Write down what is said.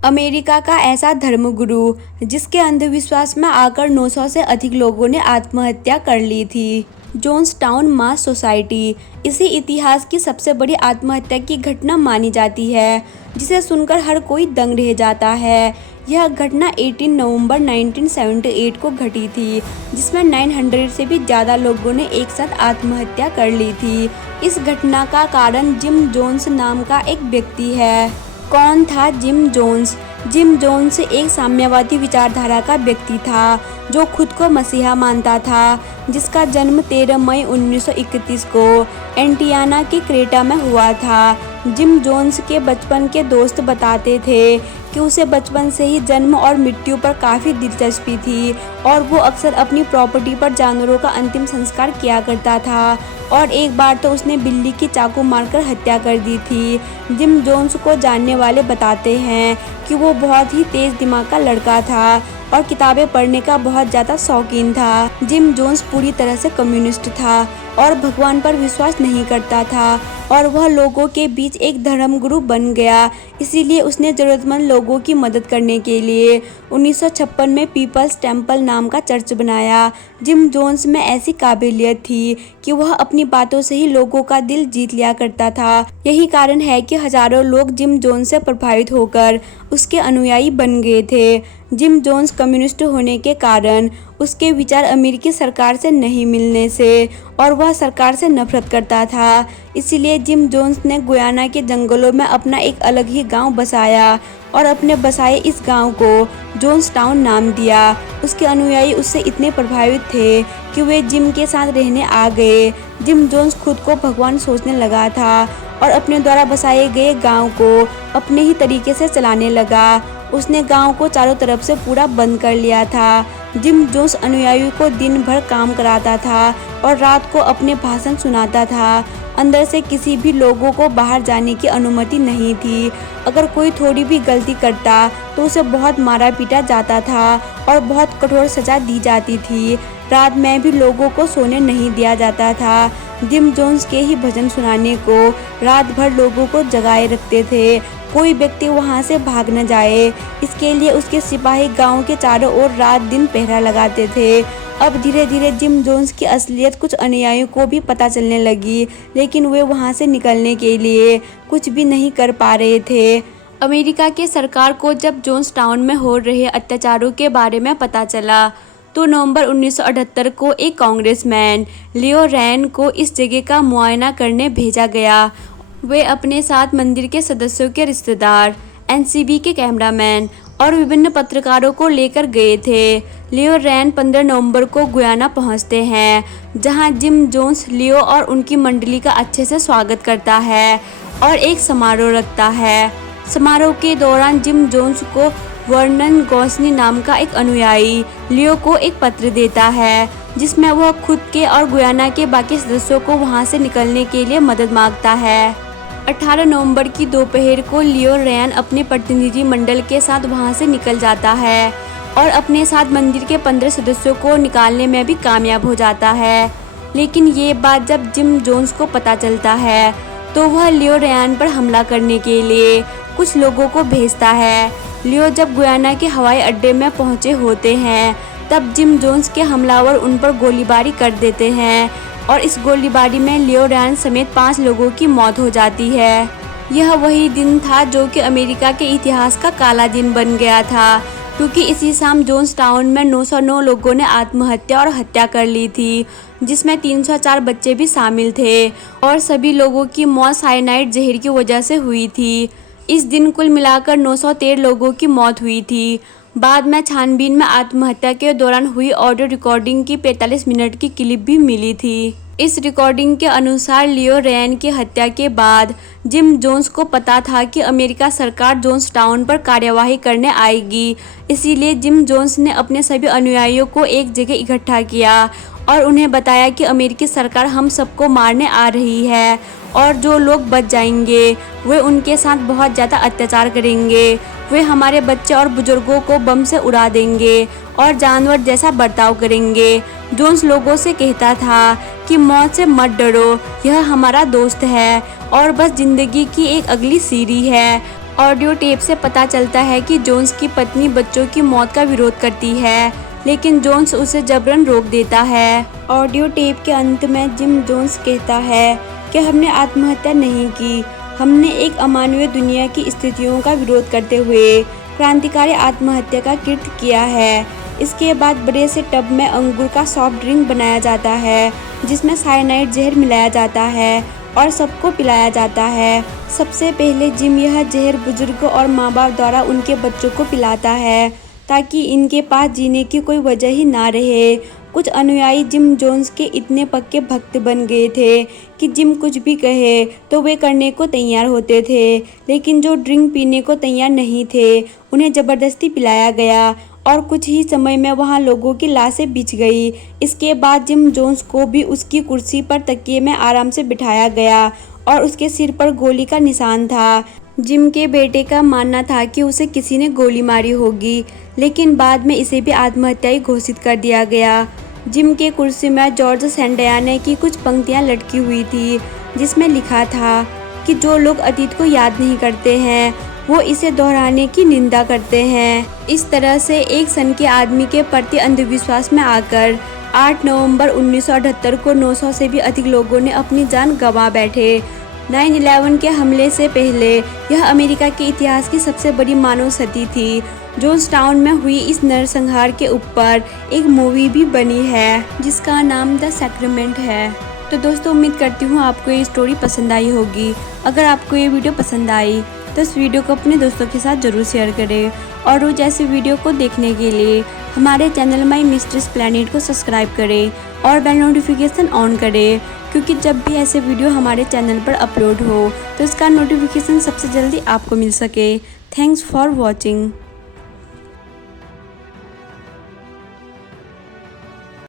America का ऐसा धर्मगुरु जिसके अंधविश्वास में आकर 900 से अधिक लोगों ने आत्महत्या कर ली थी। जोन्सटाउन मास सोसाइटी इसे इतिहास की सबसे बड़ी आत्महत्या की घटना मानी जाती है, जिसे सुनकर हर कोई दंग रह जाता है। यह घटना 18 नवंबर 1978 को घटी थी, जिसमें 900 से भी ज़्यादा लोगों ने एक साथ आत्महत्या कर ली थी। इस घटना का कारण जिम जोन्स नाम का एक व्यक्ति है। कौन था जिम जोन्स? जिम जोन्स एक साम्यवादी विचारधारा का व्यक्ति था, जो खुद को मसीहा मानता था, जिसका जन्म 13 मई 1931 को एंटियाना के क्रेटा में हुआ था। जिम जोन्स के बचपन के दोस्त बताते थे कि उसे बचपन से ही जन्म और मृत्यु पर काफ़ी दिलचस्पी थी और वो अक्सर अपनी प्रॉपर्टी पर जानवरों का अंतिम संस्कार किया करता था, और एक बार तो उसने बिल्ली की चाकू मारकर हत्या कर दी थी। जिम जोन्स को जानने वाले बताते हैं कि वो बहुत ही तेज दिमाग का लड़का था और किताबें पढ़ने का बहुत ज़्यादा शौकीन था। जिम जोन्स पूरी तरह से कम्युनिस्ट था और भगवान पर विश्वास नहीं करता था, और वह लोगों के बीच एक धर्मगुरु बन गया। इसीलिए उसने ज़रूरतमंद लोगों की मदद करने के लिए 1956 में पीपल्स टेम्पल नाम का चर्च बनाया। जिम जोन्स में ऐसी काबिलियत थी कि वह अपनी बातों से ही लोगों का दिल जीत लिया करता था। यही कारण है कि हजारों लोग जिम जोन्स से प्रभावित होकर उसके अनुयायी बन गए थे। जिम जोन्स कम्युनिस्ट होने के कारण उसके विचार अमेरिकी सरकार से नहीं मिलने से और वह सरकार से नफरत करता था। इसलिए जिम जोन्स ने गुयाना के जंगलों में अपना एक अलग ही गांव बसाया और अपने बसाए इस गांव को जोन्सटाउन नाम दिया। उसके अनुयायी उससे इतने प्रभावित थे कि वे जिम के साथ रहने आ गए। जिम जोन्स खुद को भगवान सोचने लगा था और अपने द्वारा बसाए गए गांव को अपने ही तरीके से चलाने लगा। उसने गांव को चारों तरफ से पूरा बंद कर लिया था। जिम जोन्स अनुयायियों को दिन भर काम कराता था और रात को अपने भाषण सुनाता था। अंदर से किसी भी लोगों को बाहर जाने की अनुमति नहीं थी। अगर कोई थोड़ी भी गलती करता तो उसे बहुत मारा पीटा जाता था और बहुत कठोर सजा दी जाती थी। रात में भी लोगों को सोने नहीं दिया जाता था। जिम जोन्स के ही भजन सुनाने को रात भर लोगों को जगाए रखते थे। कोई व्यक्ति वहां से भाग न जाए, इसके लिए उसके सिपाही गांव के चारों ओर रात दिन पहरा लगाते थे। अब धीरे धीरे जिम जोन्स की असलियत कुछ अनुयायियों को भी पता चलने लगी, लेकिन वे वहां से निकलने के लिए कुछ भी नहीं कर पा रहे थे। अमेरिका के सरकार को जब जोन्सटाउन में हो रहे अत्याचारों के बारे में पता चला तो नवंबर 1978 को एक कांग्रेसमैन लियो रैन को इस जगह का मुआयना करने भेजा गया। वे अपने साथ मंदिर के सदस्यों के रिश्तेदार, एनसीबी के कैमरामैन और विभिन्न पत्रकारों को लेकर गए थे। लियो रैन 15 नवंबर को गुयाना पहुंचते हैं, जहां जिम जोन्स लियो और उनकी मंडली का अच्छे से स्वागत करता है और एक समारोह रखता है। समारोह के दौरान जिम जोन्स को वर्नन गॉस्नी नाम का एक अनुयायी लियो को एक पत्र देता है, जिसमें वह खुद के और गुयाना के बाकी सदस्यों को वहां से निकलने के लिए मदद मांगता है। 18 नवंबर की दोपहर को लियो रैन अपने प्रतिनिधि मंडल के साथ वहां से निकल जाता है और अपने साथ मंदिर के 15 सदस्यों को निकालने में भी कामयाब हो जाता है। लेकिन ये बात जब जिम जोन्स को पता चलता है तो वह लियो रैन पर हमला करने के लिए कुछ लोगों को भेजता है। लियो जब गुयाना के हवाई अड्डे में पहुंचे होते हैं, तब जिम जोन्स के हमलावर उन पर गोलीबारी कर देते हैं और इस गोलीबारी में लियो रैन समेत 5 लोगों की मौत हो जाती है। यह वही दिन था जो कि अमेरिका के इतिहास का काला दिन बन गया था, क्योंकि इसी शाम जोन्सटाउन में 909 लोगों ने आत्महत्या और हत्या कर ली थी, जिसमें 304 बच्चे भी शामिल थे और सभी लोगों की मौत साइनाइड जहर की वजह से हुई थी। इस दिन कुल मिलाकर 913 लोगों की मौत हुई थी। बाद में छानबीन में आत्महत्या के दौरान हुई ऑडियो रिकॉर्डिंग की 45 मिनट की क्लिप भी मिली थी। इस रिकॉर्डिंग के अनुसार लियो रैन की हत्या के बाद जिम जोन्स को पता था कि अमेरिका सरकार जोन्सटाउन पर कार्यवाही करने आएगी। इसीलिए जिम जोन्स ने अपने सभी अनुयायियों को एक जगह इकट्ठा किया और उन्हें बताया कि अमेरिकी सरकार हम सबको मारने आ रही है और जो लोग बच जाएंगे वे उनके साथ बहुत ज़्यादा अत्याचार करेंगे। वे हमारे बच्चे और बुजुर्गों को बम से उड़ा देंगे और जानवर जैसा बर्ताव करेंगे। जोन्स लोगों से कहता था कि मौत से मत डरो, यह हमारा दोस्त है और बस जिंदगी की एक अगली सीढ़ी है ऑडियो टेप से पता चलता है कि जोन्स की पत्नी बच्चों की मौत का विरोध करती है, लेकिन जोन्स उसे जबरन रोक देता है। ऑडियो टेप के अंत में जिम जोन्स कहता है कि हमने आत्महत्या नहीं की, हमने एक अमानवीय दुनिया की स्थितियों का विरोध करते हुए क्रांतिकारी आत्महत्या का कृत्य किया है। इसके बाद बड़े से टब में अंगूर का सॉफ्ट ड्रिंक बनाया जाता है, जिसमें साइनाइड जहर मिलाया जाता है और सबको पिलाया जाता है। सबसे पहले जिम यह जहर बुजुर्ग और माँ बाप द्वारा उनके बच्चों को पिलाता है, ताकि इनके पास जीने की कोई वजह ही ना रहे। कुछ अनुयायी जिम जोन्स के इतने पक्के भक्त बन गए थे कि जिम कुछ भी कहे तो वे करने को तैयार होते थे, लेकिन जो ड्रिंक पीने को तैयार नहीं थे उन्हें ज़बरदस्ती पिलाया गया और कुछ ही समय में वहां लोगों की लाशें बिछ गई। इसके बाद जिम जोन्स को भी उसकी कुर्सी पर तकिए में आराम से बिठाया गया और उसके सिर पर गोली का निशान था। जिम के बेटे का मानना था कि उसे किसी ने गोली मारी होगी, लेकिन बाद में इसे भी आत्महत्या ही घोषित कर दिया गया। जिम के कुर्सी में जॉर्ज सैंटायाना की कुछ पंक्तियां लटकी हुई थी, जिसमें लिखा था कि जो लोग अतीत को याद नहीं करते हैं वो इसे दोहराने की निंदा करते हैं। इस तरह से एक सन के आदमी के प्रति अंधविश्वास में आकर 8 नवंबर 1978 को 900 से भी अधिक लोगों ने अपनी जान गंवा बैठे। 9/11 के हमले से पहले यह अमेरिका के इतिहास की सबसे बड़ी मानव क्षति थी। जॉन्सटाउन में हुई इस नरसंहार के ऊपर एक मूवी भी बनी है, जिसका नाम द सैक्रेमेंट है। तो दोस्तों, उम्मीद करती हूँ आपको ये स्टोरी पसंद आई होगी। अगर आपको ये वीडियो पसंद आई तो इस वीडियो को अपने दोस्तों के साथ ज़रूर शेयर करें और रोज ऐसी वीडियो को देखने के लिए हमारे चैनल माई मिस्ट्रीज प्लैनेट को सब्सक्राइब करें और बेल नोटिफिकेशन ऑन करें, क्योंकि जब भी ऐसे वीडियो हमारे चैनल पर अपलोड हो तो इसका नोटिफिकेशन सबसे जल्दी आपको मिल सके। Thanks for watching.